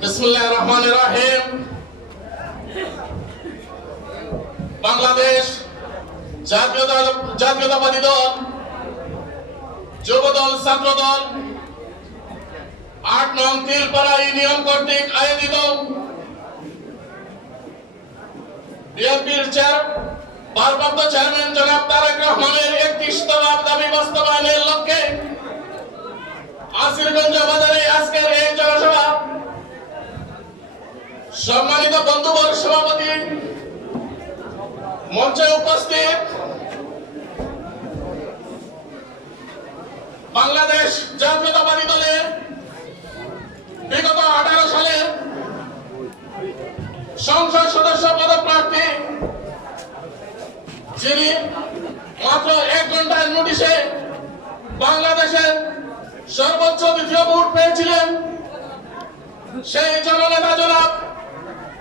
বিসমিল্লাহির রহমানির রহিম। বাংলাদেশ জাতীয়তাবাদী দল, যুব দল, ছাত্র দল ৮ নং তিলপাড়া ইউনিয়ন কর্তৃক আয়োজিত বিএনপির ভারপ্রাপ্ত চেয়ারম্যান জনাব তারেক রহমানের ৩১তম দাবি বাস্তবায়নের লক্ষ্যে আসিরগঞ্জ বাজারে আজকের এই জনসভা। সম্মানিত বন্ধুবর, সভাপতি, মঞ্চে উপস্থিত বাংলাদেশ জাতীয়তাবাদী দলের বিগত 18 সালের সংসদ সদস্য পদপ্রার্থী, যিনি মাত্র 1 ঘন্টার নোটিশে বাংলাদেশের সর্বোচ্চ দ্বিতীয় ভোট পেয়েছিলেন, সেই জননেতা জনাব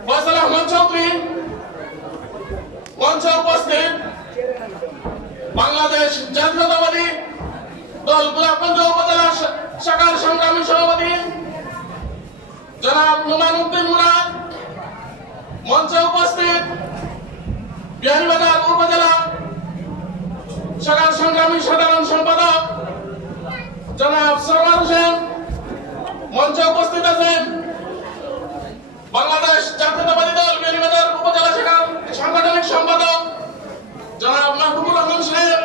ফয়সাল আহমদ চৌধুরী। মঞ্চে উপস্থিত বাংলাদেশ জাতীয়তাবাদী দল গোলাপগঞ্জ উপজেলা শাখার সংগ্রামী সভাপতি জনাব নোমান উদ্দিন মুরাদ। মঞ্চে উপস্থিত বিহারীবাজার উপজেলা শাখার সংগ্রামী সাধারণ সম্পাদক জনাব সরওয়ার হোসেন। মঞ্চে উপস্থিত আছেন বাংলাদেশ জাতীয়তাবাদী দল বিহারীবাজার উপজেলা শাখার সাংগঠনিক সম্পাদক জনাব মাহবুবুর রহমান সাহেব।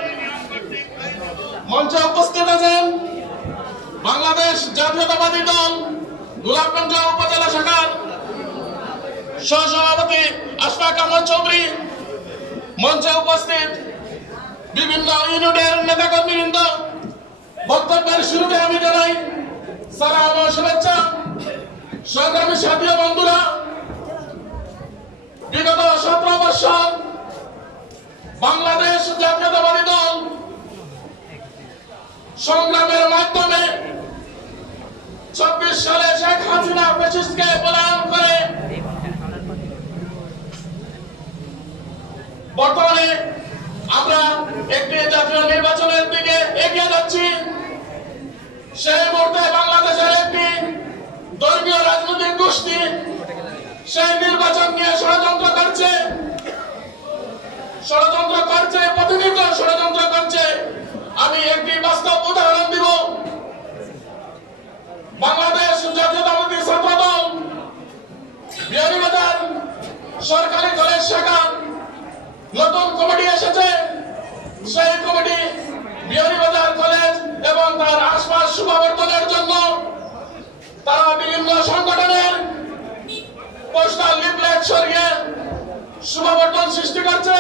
মঞ্চে উপস্থিত আছেন বাংলাদেশ জাতীয়তাবাদী দল গোলাপগঞ্জ উপজেলা শাখার সহসভাপতি আশফাক আহমদ চৌধুরী। মঞ্চে উপস্থিত বিভিন্ন ইউনিটের নেতাকর্মীবৃন্দ। বক্তব্যের শুরুতে আমি জানাই সালাম ও শুভেচ্ছা। সংগ্রামী সাথী ও বন্ধুরা, বিগত 17 বছর বাংলাদেশ জাতীয়তাবাদী দল সংগ্রামের মাধ্যমে 24 সালে শেখ হাসিনা ফ্যাসিস্টকে পলায়ন করে বর্তমানে আমরা একটি জাতীয় নির্বাচনের দিকে এগিয়ে যাচ্ছি। সেই মুহূর্তে বাংলাদেশের একটি ধর্মীয় রাজনৈতিক গোষ্ঠী সেই নির্বাচন নিয়ে ষড়যন্ত্র করছে, প্রতিনিয়ত ষড়যন্ত্র করছে। আমি একটি বাস্তব উদাহরণ দিব। বাংলাদেশ জাতীয়তাবাদী ছাত্র দল বিহারীবাজার সরকারি কলেজ শাখা নতুন কমিটি এসেছে। সেই কমিটি বিহারীবাজার কলেজ এবং তার আশপাশ শুভাবর্তনের জন্য তারা বিভিন্ন সংগঠনের পোস্টার লিফলেট সরিয়ে শুভাবর্তন সৃষ্টি করছে।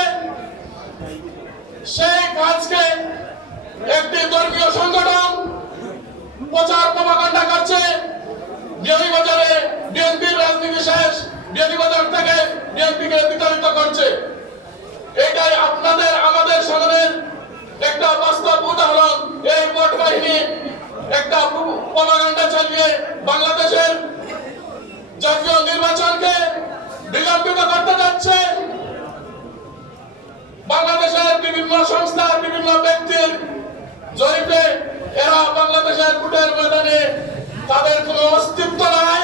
সেই কাজকে একটি ধর্মীয় সংগঠন প্রচার প্রপাগান্ডা করছে। বিহারীবাজারে বিএনপির রাজনীতি শেষ, বিহারীবাজার থেকে বিএনপিকে বিতাড়িত করছে। এটাই আপনাদের আমাদের সামনের একটা বাস্তব উদাহরণ। এই ভোট বাহিনী একটা প্রপাগান্ডা চালিয়ে বাংলাদেশের জাতীয় নির্বাচনকে বিলম্বিত করতে যাচ্ছে। বাংলাদেশের বিভিন্ন সংস্থার বিভিন্ন ব্যক্তির জরিপে এরা বাংলাদেশের ভোটের ময়দানে তাদের কোনো অস্তিত্ব নাই।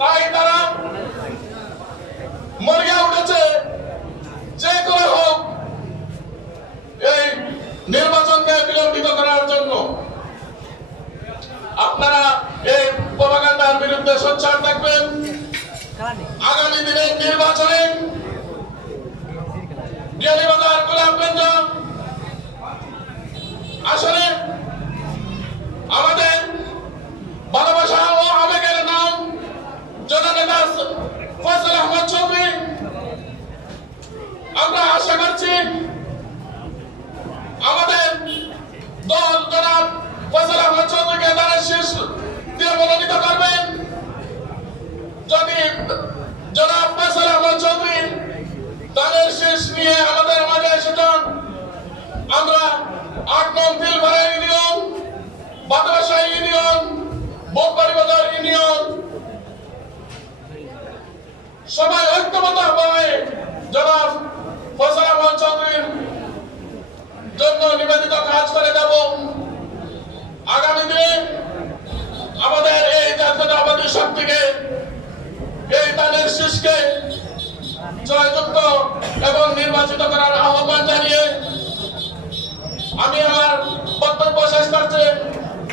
তাই তারা মরিয়া উঠেছে যে করে হোক এই নির্বাচনকে বিলম্বিত করার জন্য। আপনারা এই প্রপাগান্ডার বিরুদ্ধে সোচ্চার থাকবেন। আগামী দিনের নির্বাচনে বিহারীবাজার গোলাপগঞ্জ আসলে আমাদের জয়যুক্ত এবং নির্বাচিত করার আহ্বান জানিয়ে আমি আমার বক্তব্য শেষ করছি।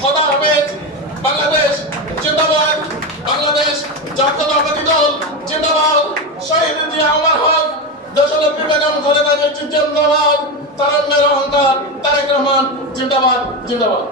খোদা হাফেজ। বাংলাদেশ জিন্দাবাদ। বাংলাদেশ জাতীয়তাবাদী দল জিন্দাবাদ। শহীদ জিয়া অমর হক। দেশনেত্রী বেগম খালেদা জিয়া জিন্দাবাদ। তারুণ্যের অহংকার তারেক রহমান জিন্দাবাদ জিন্দাবাদ।